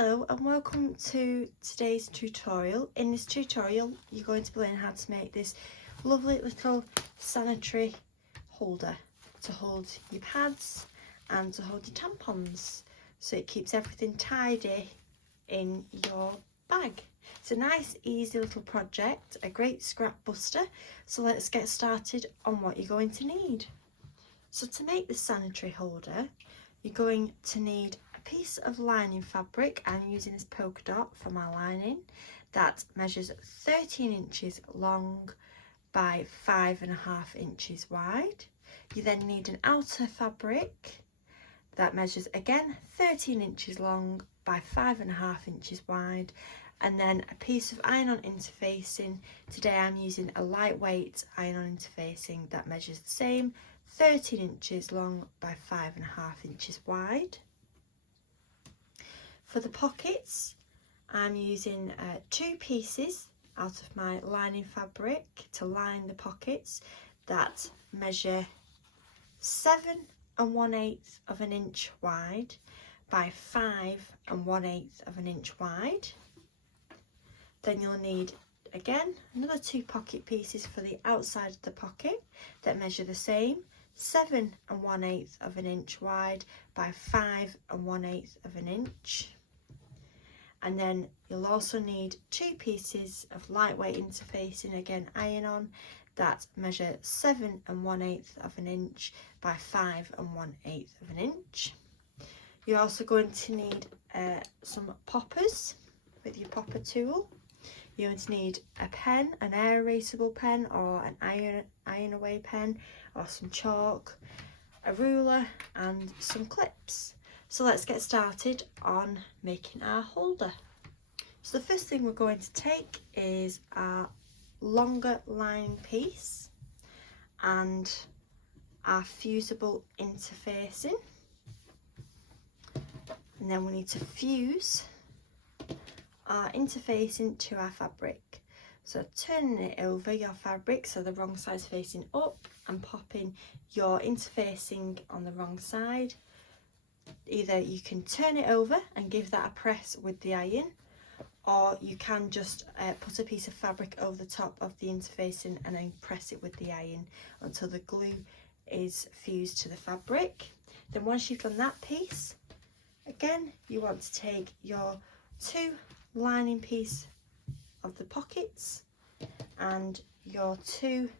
Hello and welcome to today's tutorial. In this tutorial you're going to be learning how to make this lovely little sanitary holder to hold your pads and to hold your tampons, so it keeps everything tidy in your bag. It's a nice easy little project, a great scrap buster, so let's get started on what you're going to need. So to make this sanitary holder you're going to need a piece of lining fabric. I'm using this polka dot for my lining that measures 13 inches long by 5.5 inches wide. You then need an outer fabric that measures again 13 inches long by 5.5 inches wide, and then a piece of iron-on interfacing. Today I'm using a lightweight iron-on interfacing that measures the same, 13 inches long by 5.5 inches wide. For the pockets I'm using 2 pieces out of my lining fabric to line the pockets that measure 7 1/8 of an inch wide by 5 1/8 of an inch wide. Then you'll need again another 2 pocket pieces for the outside of the pocket that measure the same, 7 1/8 of an inch wide by 5 1/8 of an inch. And then you'll also need 2 pieces of lightweight interfacing, again iron on, that measure 7 1/8 of an inch by 5 1/8 of an inch. You're also going to need some poppers with your popper tool. You're going to need a pen, an air erasable pen or an iron away pen, or some chalk, a ruler and some clips. So let's get started on making our holder. So the first thing we're going to take is our longer line piece and our fusible interfacing, and then we need to fuse our interfacing to our fabric. So turning it over your fabric so the wrong side's facing up and popping your interfacing on the wrong side. Either you can turn it over and give that a press with the iron, or you can just put a piece of fabric over the top of the interfacing and then press it with the iron until the glue is fused to the fabric. Then once you've done that piece, again you want to take your 2 lining piece of the pockets and your 2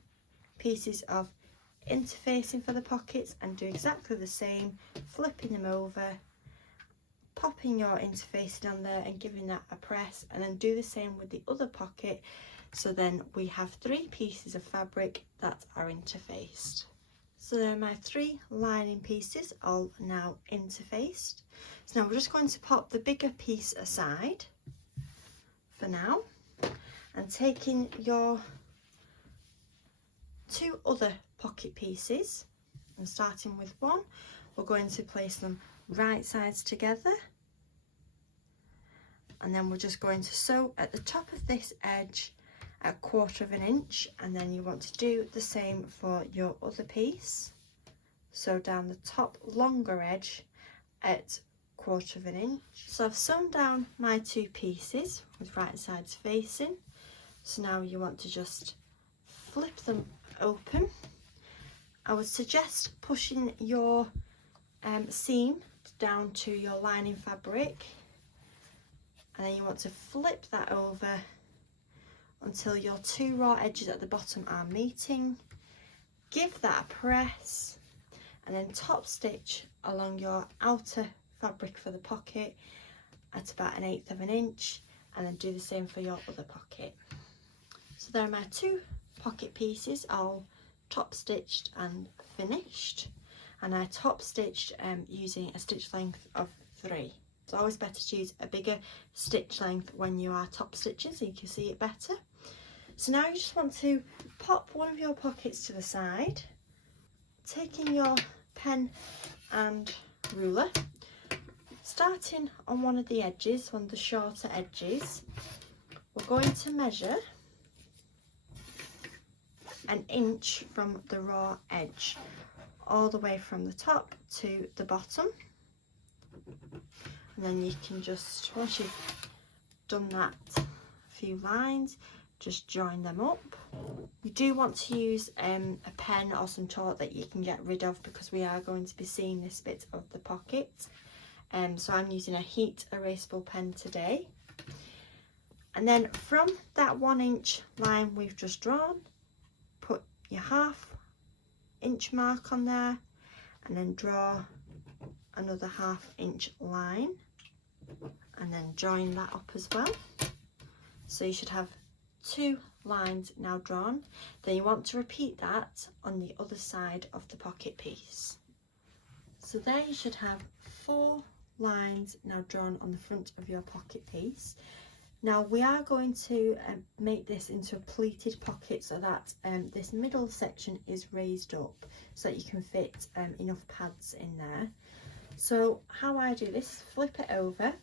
pieces of interfacing for the pockets and do exactly the same, flipping them over, popping your interfacing on there and giving that a press, and then do the same with the other pocket. So then we have 3 pieces of fabric that are interfaced. So there are my 3 lining pieces all now interfaced. So now we're just going to pop the bigger piece aside for now, and taking your 2 other pocket pieces and starting with one, we're going to place them right sides together, and then we're just going to sew at the top of this edge at 1/4 inch, and then you want to do the same for your other piece. Sew down the top longer edge at 1/4 inch. So I've sewn down my 2 pieces with right sides facing. So now you want to just flip them open. I would suggest pushing your seam down to your lining fabric, and then you want to flip that over until your 2 raw edges at the bottom are meeting. Give that a press and then top stitch along your outer fabric for the pocket at about 1/8 inch, and then do the same for your other pocket. So there are my 2 pocket pieces all top stitched and finished, and I top stitched using a stitch length of 3. It's always better to use a bigger stitch length when you are top stitching so you can see it better. So now you just want to pop one of your pockets to the side, taking your pen and ruler, starting on one of the edges, one of the shorter edges. We're going to measure 1 inch from the raw edge all the way from the top to the bottom. And then you can just, once you've done that few lines, just join them up. You do want to use a pen or some taut that you can get rid of, because we are going to be seeing this bit of the pocket. So I'm using a heat erasable pen today. And then from that 1 inch line we've just drawn, put your 1/2 inch mark on there, and then draw another 1/2 inch line, and then join that up as well. So you should have 2 lines now drawn. Then you want to repeat that on the other side of the pocket piece. So there you should have 4 lines now drawn on the front of your pocket piece. Now we are going to make this into a pleated pocket, so that this middle section is raised up so that you can fit enough pads in there. So how I do this, flip it over,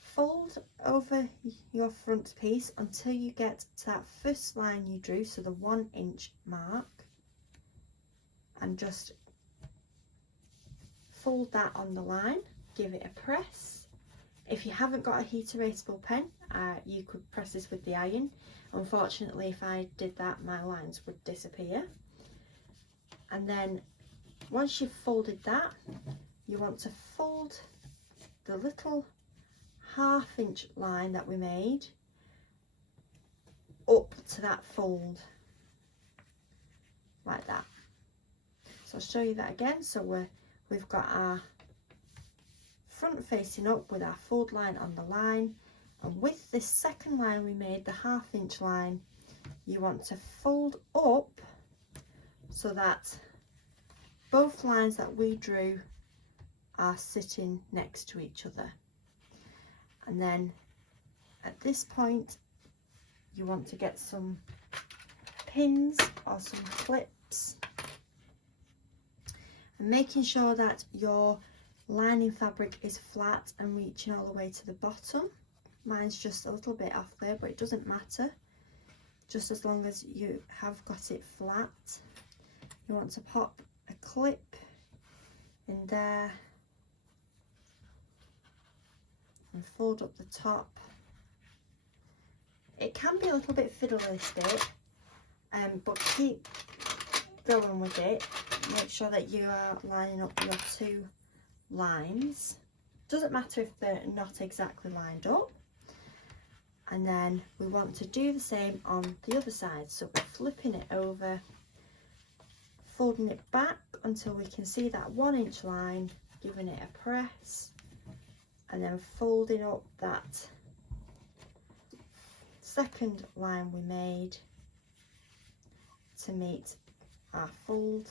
fold over your front piece until you get to that first line you drew, so the 1 inch mark, and just fold that on the line, give it a press. If you haven't got a heat erasable pen, you could press this with the iron. Unfortunately, if I did that, my lines would disappear. And then once you've folded that, you want to fold the little 1/2 inch line that we made up to that fold, like that. So I'll show you that again. So we've got our front facing up with our fold line on the line, and with this second line we made, the 1/2 inch line, you want to fold up so that both lines that we drew are sitting next to each other. And then at this point you want to get some pins or some clips, and making sure that your lining fabric is flat and reaching all the way to the bottom. Mine's just a little bit off there, but it doesn't matter, just as long as you have got it flat. You want to pop a clip in there and fold up the top. It can be a little bit fiddly, this bit, but keep going with it. Make sure that you are lining up your 2 lines. Doesn't matter if they're not exactly lined up. And then we want to do the same on the other side, so we're flipping it over, folding it back until we can see that 1 inch line, giving it a press, and then folding up that second line we made to meet our fold,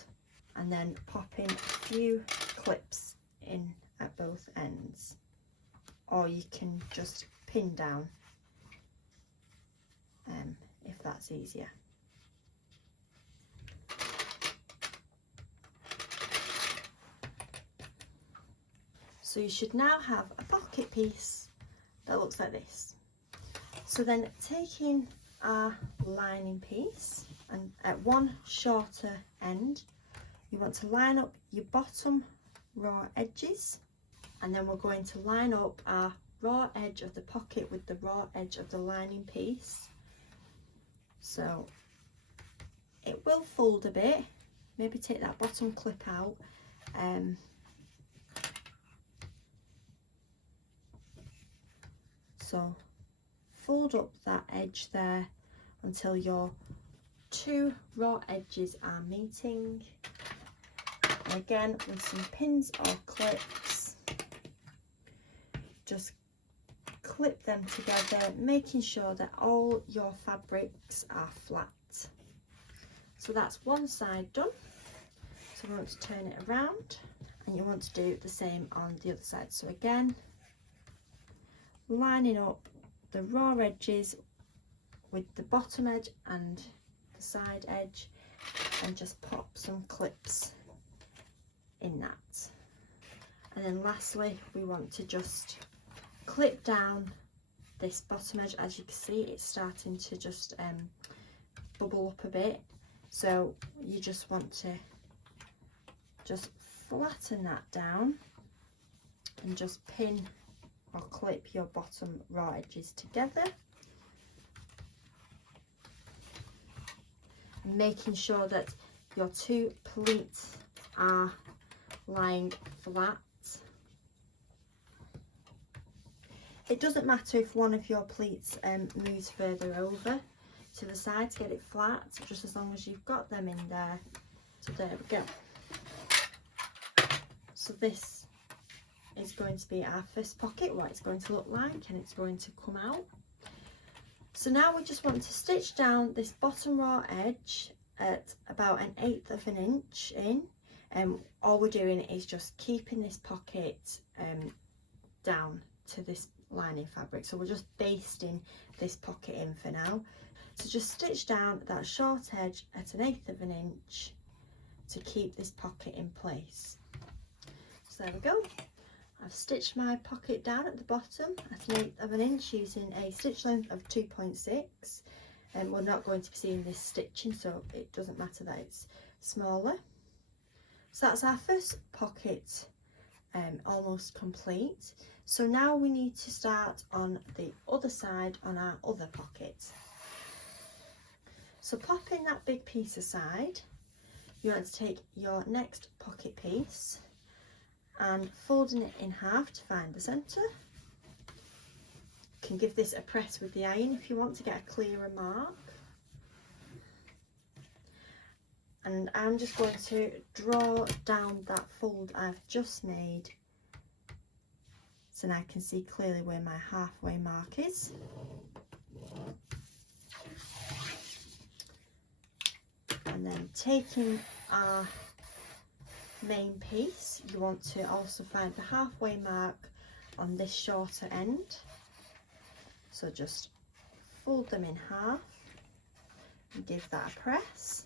and then popping a few clips in at both ends, or you can just pin down if that's easier. So you should now have a pocket piece that looks like this. So then taking our lining piece, and at one shorter end you want to line up your bottom raw edges, and then we're going to line up our raw edge of the pocket with the raw edge of the lining piece. So it will fold a bit, maybe take that bottom clip out, so fold up that edge there until your 2 raw edges are meeting, and again with some pins or clips, just clip them together, making sure that all your fabrics are flat. So that's one side done. So we want to turn it around, and you want to do the same on the other side. So again, lining up the raw edges with the bottom edge and the side edge, and just pop some clips in that. And then lastly, we want to just clip down this bottom edge. As you can see, it's starting to just bubble up a bit, so you just want to just flatten that down and just pin or clip your bottom raw edges together, making sure that your two pleats are lying flat. It doesn't matter if one of your pleats moves further over to the side to get it flat, just as long as you've got them in there. So there we go. So this is going to be our first pocket, what it's going to look like, and it's going to come out. So now we just want to stitch down this bottom raw edge at about 1/8 of an inch in, and all we're doing is just keeping this pocket down to this lining fabric. So we're just basting this pocket in for now. So just stitch down that short edge at 1/8 of an inch to keep this pocket in place. So there we go. I've stitched my pocket down at the bottom at 1/8 of an inch using a stitch length of 2.6, and we're not going to be seeing this stitching, so it doesn't matter that it's smaller. So that's our first pocket almost complete. So now we need to start on the other side on our other pocket. So popping that big piece aside, you want to take your next pocket piece and folding it in half to find the centre. You can give this a press with the iron if you want to get a clearer mark. And I'm just going to draw down that fold I've just made so now I can see clearly where my halfway mark is. And then taking our main piece, you want to also find the halfway mark on this shorter end. So just fold them in half and give that a press.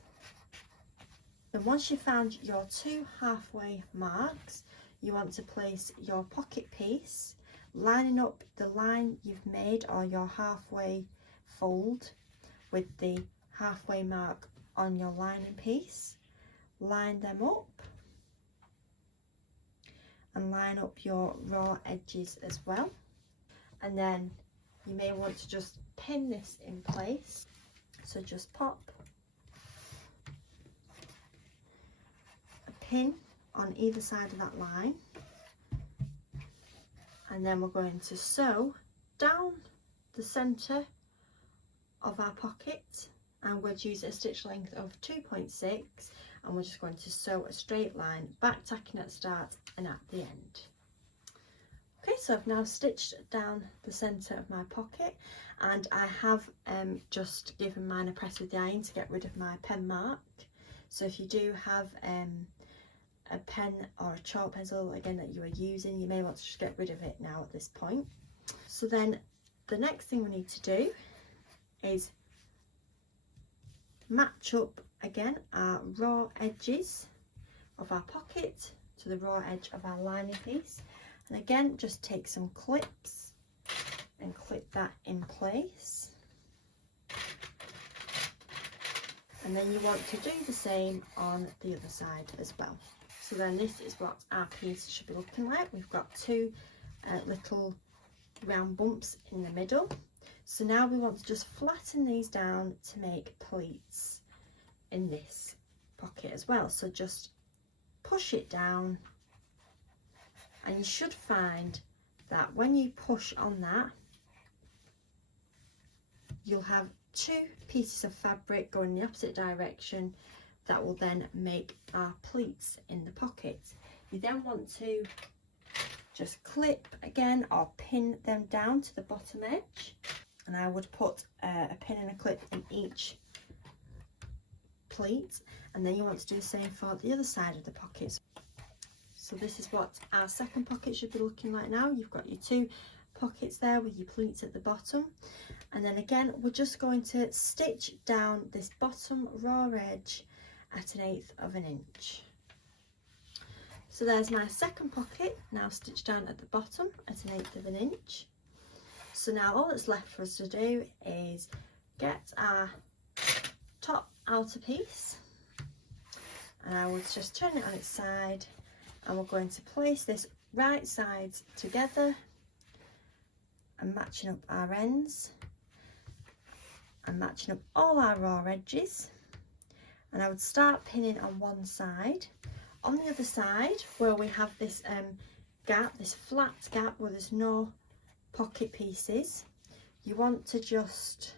Then once you've found your two halfway marks, you want to place your pocket piece lining up the line you've made or your halfway fold with the halfway mark on your lining piece. Line them up and line up your raw edges as well. And then you may want to just pin this in place. So just pop a pin on either side of that line, and then we're going to sew down the centre of our pocket, and we're going to use a stitch length of 2.6, and we're just going to sew a straight line, back tacking at the start and at the end. Okay, so I've now stitched down the centre of my pocket, and I have just given mine a press with the iron to get rid of my pen mark. So if you do have a pen or a chalk pencil again that you are using, you may want to just get rid of it now at this point. So then the next thing we need to do is match up again our raw edges of our pocket to the raw edge of our lining piece, and again just take some clips and clip that in place, and then you want to do the same on the other side as well. So then this is what our piece should be looking like. We've got two little round bumps in the middle. So now we want to just flatten these down to make pleats in this pocket as well. So just push it down, and you should find that when you push on that, you'll have two pieces of fabric going in the opposite direction that will then make our pleats in the pocket. You then want to just clip again or pin them down to the bottom edge, and I would put a pin and a clip in each pleat, and then you want to do the same for the other side of the pocket. So this is what our second pocket should be looking like now. You've got your two pockets there with your pleats at the bottom, and then again we're just going to stitch down this bottom raw edge at 1/8 of an inch. So there's my second pocket now stitched down at the bottom at 1/8 of an inch. So now all that's left for us to do is get our top outer piece, and I will just turn it on its side, and we're going to place this right sides together and matching up our ends and matching up all our raw edges. And I would start pinning on one side. On the other side, where we have this gap, this flat gap where there's no pocket pieces, you want to just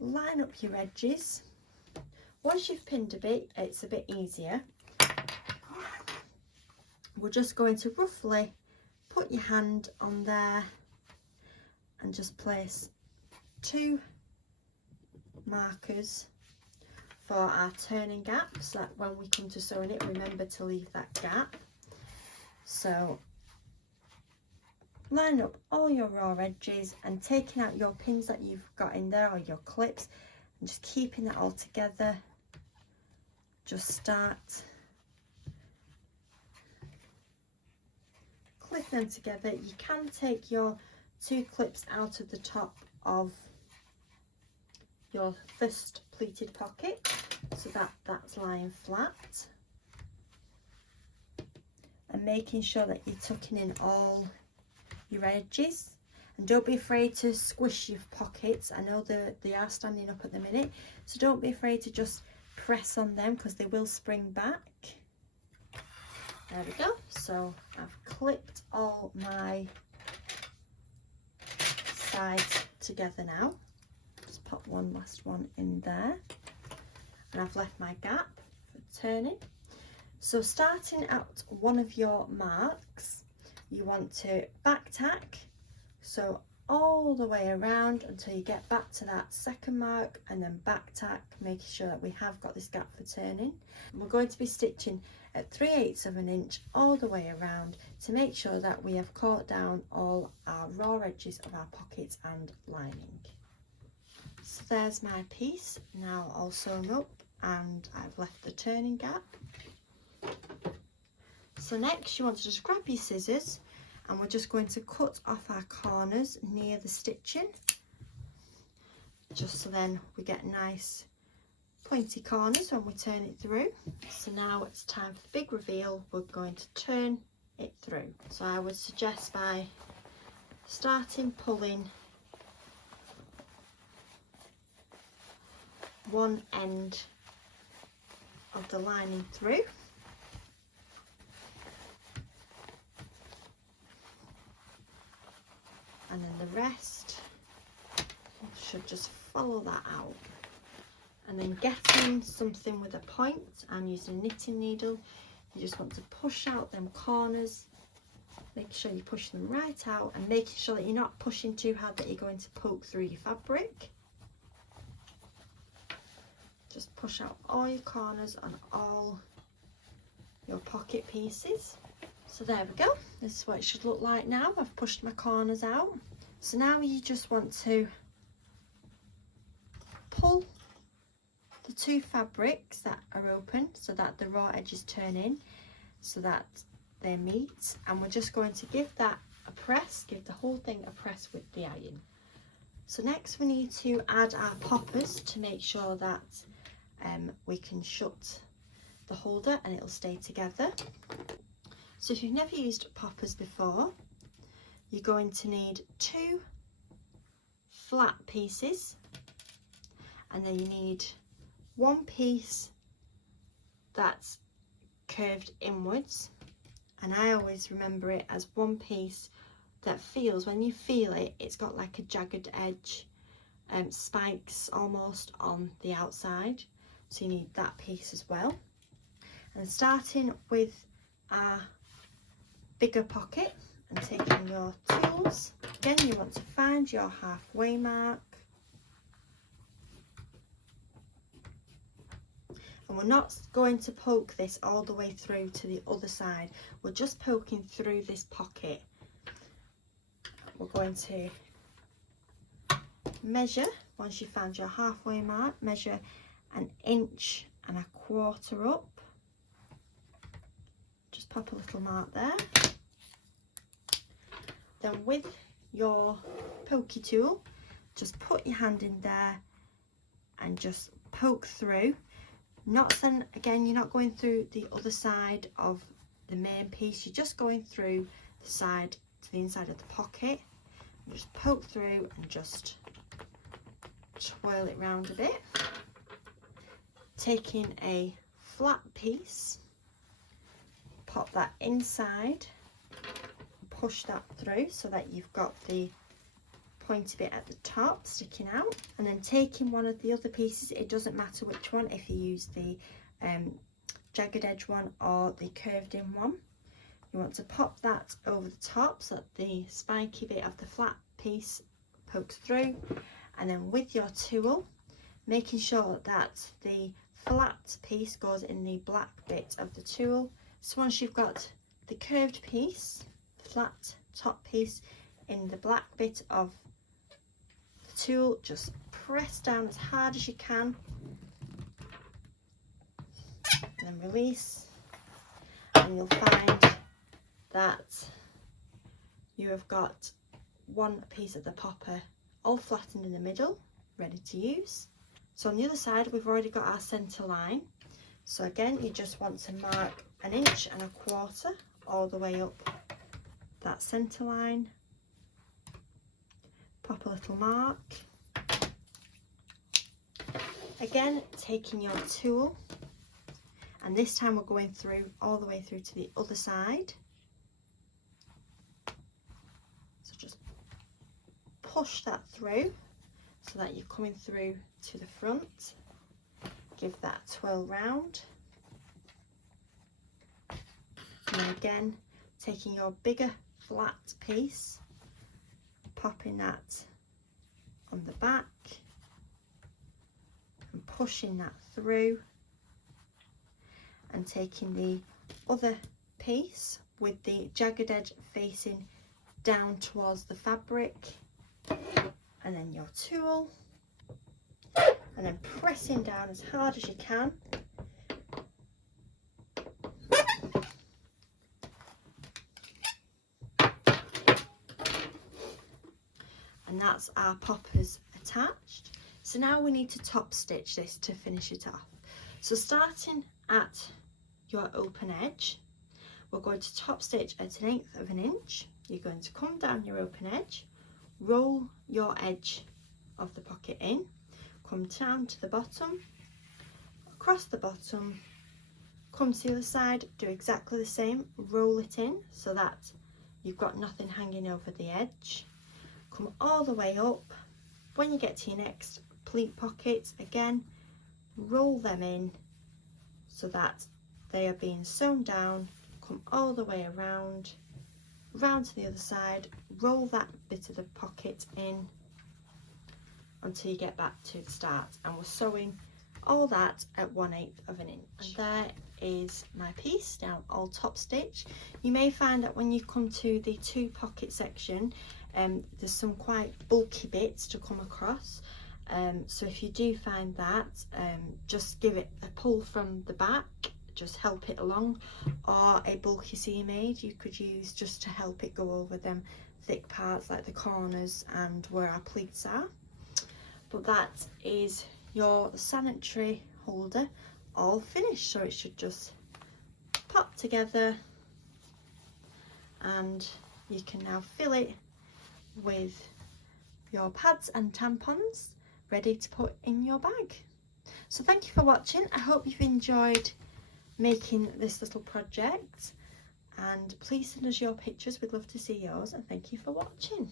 line up your edges. Once you've pinned a bit, it's a bit easier. We're just going to roughly put your hand on there and just place 2 markers for our turning gap, so that when we come to sewing it, remember to leave that gap. So line up all your raw edges and taking out your pins that you've got in there or your clips and just keeping that all together. Just start clip them together. You can take your 2 clips out of the top of your first pleated pocket so that that's lying flat, and making sure that you're tucking in all your edges. And don't be afraid to squish your pockets. I know they are standing up at the minute, so don't be afraid to just press on them because they will spring back. There we go. So I've clipped all my sides together now. Just pop one last one in there, and I've left my gap for turning. So starting at one of your marks, you want to back tack, so all the way around until you get back to that second mark, and then back tack, making sure that we have got this gap for turning. And we're going to be stitching at 3/8 of an inch all the way around to make sure that we have caught down all our raw edges of our pockets and lining. So there's my piece now all sewn up, and I've left the turning gap. So next you want to just grab your scissors, and we're just going to cut off our corners near the stitching, just so then we get nice pointy corners when we turn it through. So now it's time for the big reveal. We're going to turn it through. So I would suggest by starting pulling one end of the lining through, and then the rest should just follow that out. And then getting something with a point, I'm using a knitting needle. You just want to push out them corners, make sure you push them right out, and making sure that you're not pushing too hard that you're going to poke through your fabric. Just push out all your corners on all your pocket pieces. So there we go, this is what it should look like now. I've pushed my corners out. So now you just want to pull the 2 fabrics that are open so that the raw edges turn in, so that they meet, and we're just going to give that a press, give the whole thing a press with the iron. So next we need to add our poppers to make sure that we can shut the holder and it'll stay together. So if you've never used poppers before, you're going to need 2 flat pieces, and then you need 1 piece that's curved inwards, and I always remember it as 1 piece that feels, when you feel it, it's got like a jagged edge, spikes almost on the outside, so you need that piece as well. And starting with our bigger pocket and taking your tools, again you want to find your halfway mark, and we're not going to poke this all the way through to the other side, we're just poking through this pocket. We're going to measure, once you found your halfway mark, measure 1.25 inches up, just pop a little mark there. Then with your pokey tool, just put your hand in there and just poke through. Not then again, you're not going through the other side of the main piece, you're just going through the side to the inside of the pocket. You just poke through and just twirl it round a bit. Taking a flat piece, pop that inside, push that through so that you've got the pointy bit at the top sticking out, and then taking one of the other pieces, it doesn't matter which one, if you use the jagged edge one or the curved in one, you want to pop that over the top so that the spiky bit of the flat piece pokes through, and then with your tool making sure that the flat piece goes in the black bit of the tool. So once you've got the curved piece, the flat top piece in the black bit of the tool, just press down as hard as you can and then release, and you'll find that you have got one piece of the popper all flattened in the middle, ready to use. So on the other side we've already got our centre line, so again you just want to mark 1.25 inches all the way up that centre line, pop a little mark, again taking your tool, and this time we're going through all the way through to the other side, so just push that through so that you're coming through to the front, give that a twirl round, and then again taking your bigger flat piece, popping that on the back and pushing that through, and taking the other piece with the jagged edge facing down towards the fabric, and then your tool, and then pressing down as hard as you can, and that's our poppers attached. So now we need to top stitch this to finish it off. So starting at your open edge, we're going to top stitch at 1/8 inch. You're going to come down your open edge, roll your edge of the pocket in, come down to the bottom, across the bottom, come to the other side, do exactly the same, roll it in so that you've got nothing hanging over the edge, come all the way up. When you get to your next pleat pockets, again roll them in so that they are being sewn down, come all the way around to the other side, roll that bit of the pocket in until you get back to the start, and we're sewing all that at 1/8 inch. And there is my piece now all top stitch. You may find that when you come to the 2 pocket section, there's some quite bulky bits to come across, so if you do find that, just give it a pull from the back, just help it along, or a bulky seam aid you could use just to help it go over them thick parts like the corners and where our pleats are. But that is your sanitary holder all finished, so it should just pop together and you can now fill it with your pads and tampons ready to put in your bag. So thank you for watching. I hope you've enjoyed making this little project, and please send us your pictures, we'd love to see yours, and thank you for watching.